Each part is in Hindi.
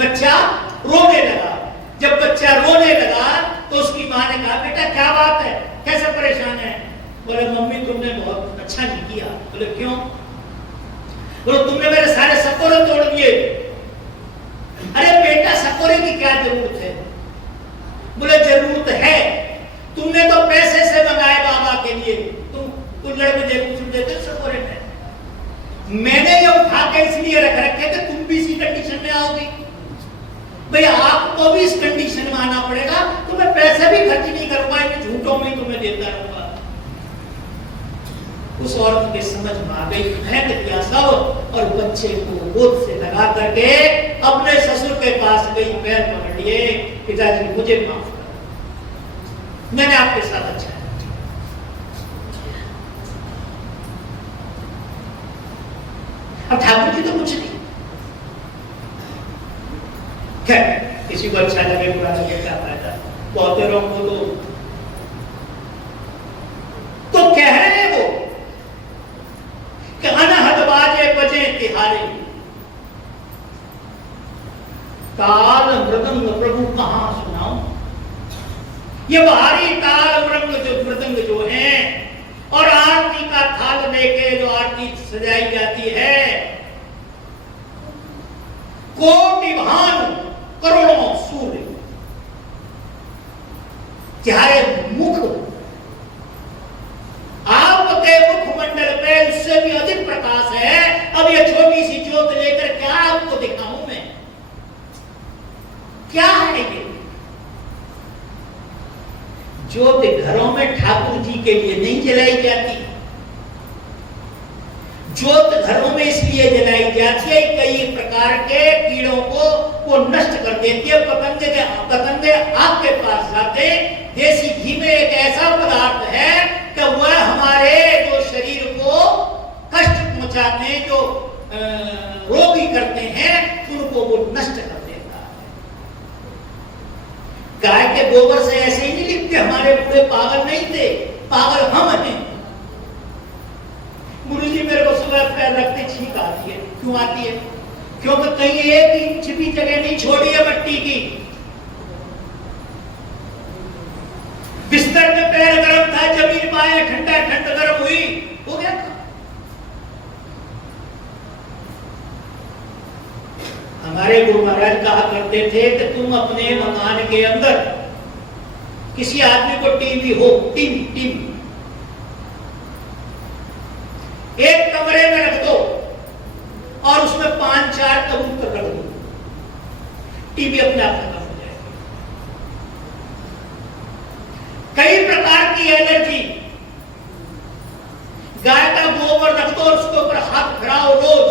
बच्चा रोने लगा। जब बच्चा रोने लगा तो उसकी माँ ने कहा, बेटा क्या बात है, कैसे परेशान है? बोले, मम्मी तुमने बहुत अच्छा नहीं किया। बोले, क्यों? बोले, तुमने मेरे सारे सकोरे तोड़ दिए। अरे बेटा, सकोरे की क्या जरूरत है? बोले, जरूरत है, तुमने तो पैसे से मंगाए बाबा के लिए, तुम लड़के देते सकोरे में। मैंने ये उठा के इसलिए रख रखे कि तुम भी इसी कंडीशन में आओगे। भाई आपको भी इस कंडीशन में आना पड़ेगा, तो मैं पैसे भी खर्च नहीं करूंगा, इन झूठों में तुम्हें देता रहूंगा। उस औरत के समझ में आ गई, फेंक दिया सब और बच्चे को गोद से लगा करके अपने ससुर के पास गई, पैर पकड़ लिए, पिताजी मुझे माफ कर, मैंने आपके साथ अच्छा है। अब ठाकुर जी तो कुछ नहीं, किसी को अच्छा लगे बुरा लगे क्या फायदा, बहुतेरों को तो कह रहे हैं वो कि अनहद बाजे बजे तिहारे, ताल मृदंग प्रभु कहां सुनाऊं। ये भारी ताल मृदंग जो है और आरती का थाल लेके जो आरती सजाई जाती है, कोटि भानु करोड़ों सूर्य, चाहे मुख आपके मुखमंडल पे उससे भी अधिक प्रकाश है। अब ये छोटी सी ज्योत लेकर क्या आपको दिखाऊं मैं, क्या है ये ज्योत? घरों में ठाकुर जी के लिए नहीं जलाई जाती, ज्योत घरों में इसलिए जलाई जाती है कई प्रकार के कीड़ों को वो नष्ट कर देती है। पतंगे आपके पास जाते, देसी घी में एक ऐसा पदार्थ है कि वह हमारे जो शरीर को कष्ट पहुंचाते हैं, जो रोगी करते हैं, उनको वो नष्ट कर देता है। गाय के गोबर से ऐसे ही नहीं लिखते, हमारे पूरे पागल नहीं थे, पागल हम हैं। गुरुजी मेरे को सुबह पैर रखते छींक आती है, क्यों आती है? क्योंकि कहीं एक छिपी जगह नहीं छोड़ी है मट्टी की। बिस्तर में पैर गर्म था, जमीन पाए ठंडा ठंड गर्म हुई, हो गया था। हमारे गुरु महाराज कहा करते थे कि तुम अपने मकान के अंदर किसी आदमी को टीवी हो, टीवी एक कमरे में रख दो और उसमें 5-4 कबूतर रख दो, टीवी अपने आप खत्म हो जाएगी। कई प्रकार की एलर्जी, गाय का गोबर रख दो और उसके ऊपर हाथ फिराओ रोज,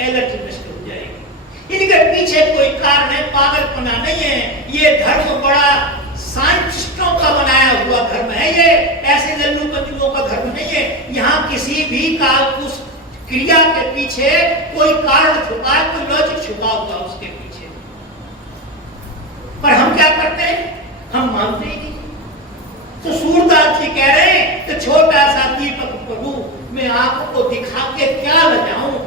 एलर्जी नष्ट हो जाएगी। इनके पीछे कोई कारण है, पागलपना नहीं है। ये धर्म बड़ा साइंटिस्टों का बनाया हुआ धर्म है, ये ऐसे लल्लू पंजुओं का धर्म नहीं है। यहाँ किसी भी का उस क्रिया के पीछे कोई कारण छुपा है, कोई लॉजिक छुपा हुआ उसके पीछे। पर हम क्या करते हैं, हम मानते ही नहीं। तो सूरदास जी कह रहे हैं कि छोटा सा दीपक प्रभु मैं आपको दिखा के क्या लगाऊं,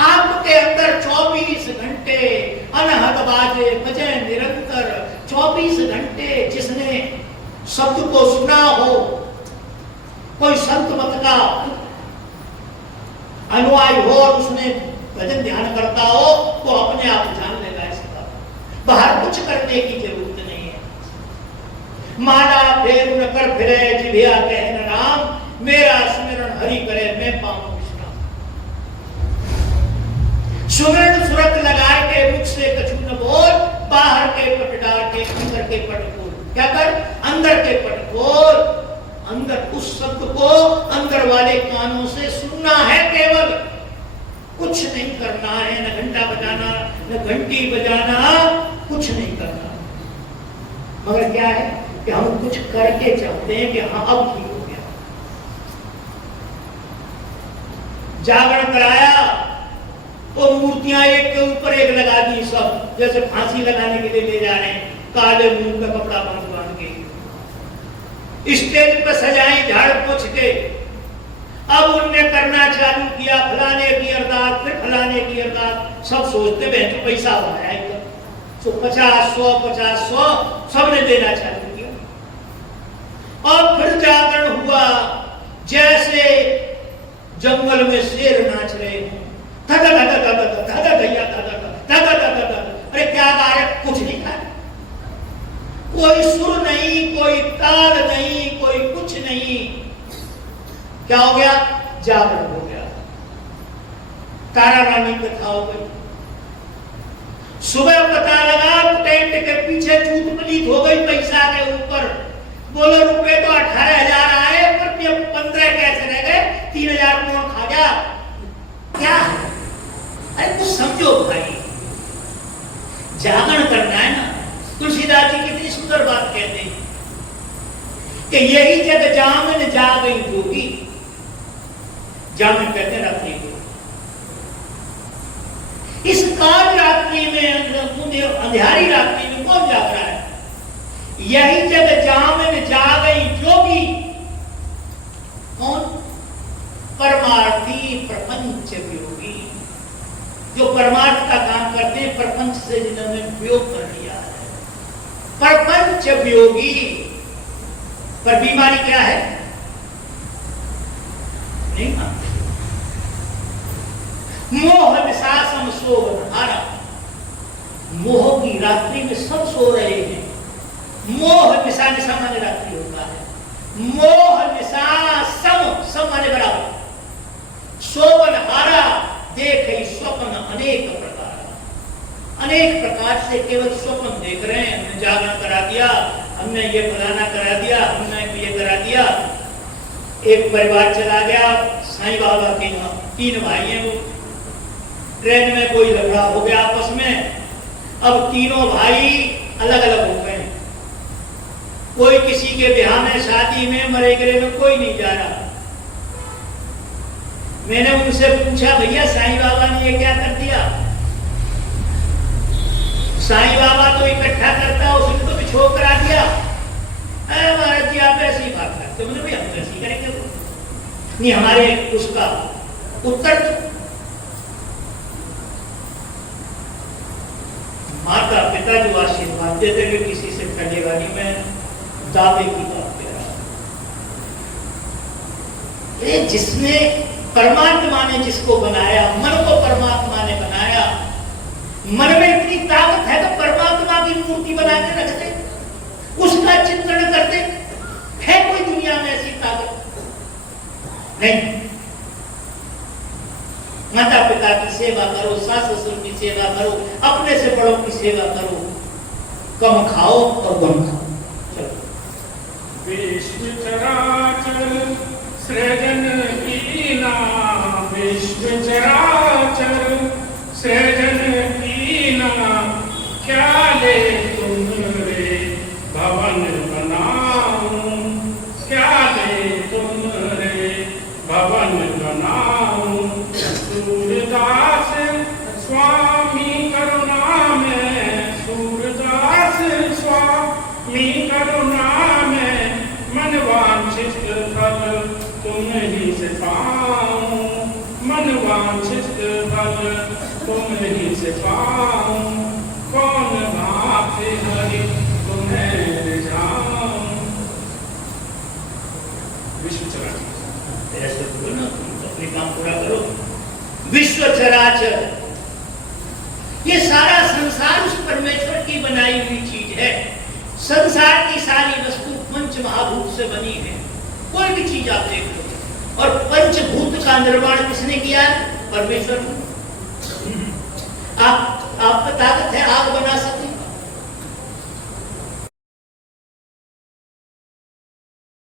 आपके अंदर 24 घंटे अनहद बाजे बजे निरंतर। 24 घंटे जिसने शब्द को सुना हो, कोई संत मत का अनुयायी हो और उसने भजन ध्यान करता हो, तो अपने आप जान लेगा इसका, बाहर कुछ करने की जरूरत नहीं है। माला फेर न कर फिरे जिभिया कहन राम, मेरा स्मरण हरि करे मैं पाऊं विश्राम। सुमरण सुरत लगाए के मुख से कछु न बोल, बाहर के पट डाल के अंदर के पट खोल। क्या कर? अंदर के पट खोल। अंदर उस शब्द को अंदर वाले कानों से सुनना है, केवल कुछ नहीं करना है, न घंटा बजाना न घंटी बजाना, कुछ नहीं करना। मगर क्या है कि हम कुछ करके चाहते हैं कि हाँ अब ठीक हो गया। जागरण कराया तो मूर्तियां एक के ऊपर एक लगा दी, सब जैसे फांसी लगाने के लिए ले जा रहे हैं, काले मुंह का कपड़ा बांध के स्टेज पर सजाई झाड़ पोछ के, अब उनने करना चालू किया, फलाने की अरदास, फिर फलाने की अरदास। सब सोचते बहन तो पैसा हो रहा है, तो 50-100 सबने देना चालू किया। और फिर जागरण हुआ, जैसे जंगल में शेर नाच रहे हो, धदा धदा धदा धदा भैया धदा धदा धदा धदा। अरे क्या गा रहे, कुछ नहीं गा, कोई सुर नहीं, कोई ताल नहीं, कोई कुछ नहीं। क्या हो गया? जागरण हो गया, तारा रानी कथा हो गई। सुबह पता लगा टेंट के पीछे चूत पलीत हो गई पैसा के ऊपर। बोलो रुपए तो 18,000 आए, पर 15 कैसे रह गए? 3,000 कौन खा गया? क्या? अरे कुछ समझो भाई, जागरण करना है ना। तुलसीदास जी कितनी सुंदर बात कहते हैं कि यही जग जामन जागई जोगी। जामन कहते हैं रात्रि को। इस काल रात्रि में, अंधियारी रात्रि में कौन जाग रहा है? यही जग जामन जागई जोगी। कौन? परमार्थी प्रपंच वियोगी, जो परमार्थ का काम करते हैं, प्रपंच से जिन्होंने वियोग कर लिया है। प्रपंच वियोगी। पर बीमारी क्या है? नहीं मानते। मोह निशासम सोवन हारा। मोह की रात्रि में सब सो रहे हैं। मोह निशा, निशा माने रात्रि होता है। मोह निशा सम माने बराबर। सोवन हारा, देख स्वप्न अनेक प्रकार। अनेक प्रकार से केवल स्वप्न देख रहे हैं। हमने जागरण करा दिया, हमने ये फलाना करा दिया, हमने ये करा दिया। एक परिवार चला गया साईं बाबा के यहाँ, 3 भाई हैं वो। ट्रेन में कोई झगड़ा हो गया आपस में। अब तीनों भाई अलग अलग हो गए। कोई किसी के ब्याह में, शादी में, मरे गरे में कोई नहीं जा रहा। मैंने उनसे पूछा, भैया साईं बाबा ने ये क्या कर दिया? साईं बाबा तो इकट्ठा करता, उसने तो बिछो करा दिया। अरे महाराज जी आप ऐसी बात करते हो, भाई हम ऐसी करेंगे नहीं। हमारे उसका उत्तर माता पिता जो आशीर्वाद देते हुए किसी से करेगा नहीं। मैं दावे की बात कह रहा हूं। जिसने परमात्मा ने जिसको बनाया, मन को परमात्मा ने बनाया। मन में इतनी ताकत है तो परमात्मा की मूर्ति बना के रख दे, उसका चित्रण करते। है कोई दुनिया में ऐसी ताकत? नहीं। माता पिता की सेवा करो, सास ससुर की सेवा करो, अपने से बड़ों की सेवा करो। कम खाओ और कम खाओ। विश्व चराचर सृजन कीना, विश्व चराचर सृजन कीना। क्या ले तुम रे भवन बनाऊं, क्या ले तुम रे भवन बनाऊं। सूरदास स्वामी करुणा में, सूरदास स्वामी करुणा में। मन वांछित फल तुम ही से पाऊं, मन वांछित फल तुम ही से पाऊं। कौन भाते हरि तुम्हें रिझाऊं। विश्व चराचर, ऐसे बोलो ना, अपने काम पूरा करो। विश्व चराचर, ये सारा संसार उस परमेश्वर की बनाई हुई चीज है। संसार की सारी वस्तु पंच महाभूत से बनी है। कोई भी चीज आप देख लो। और पंचभूत का निर्माण किसने किया? परमेश्वर। आप ताकत है आग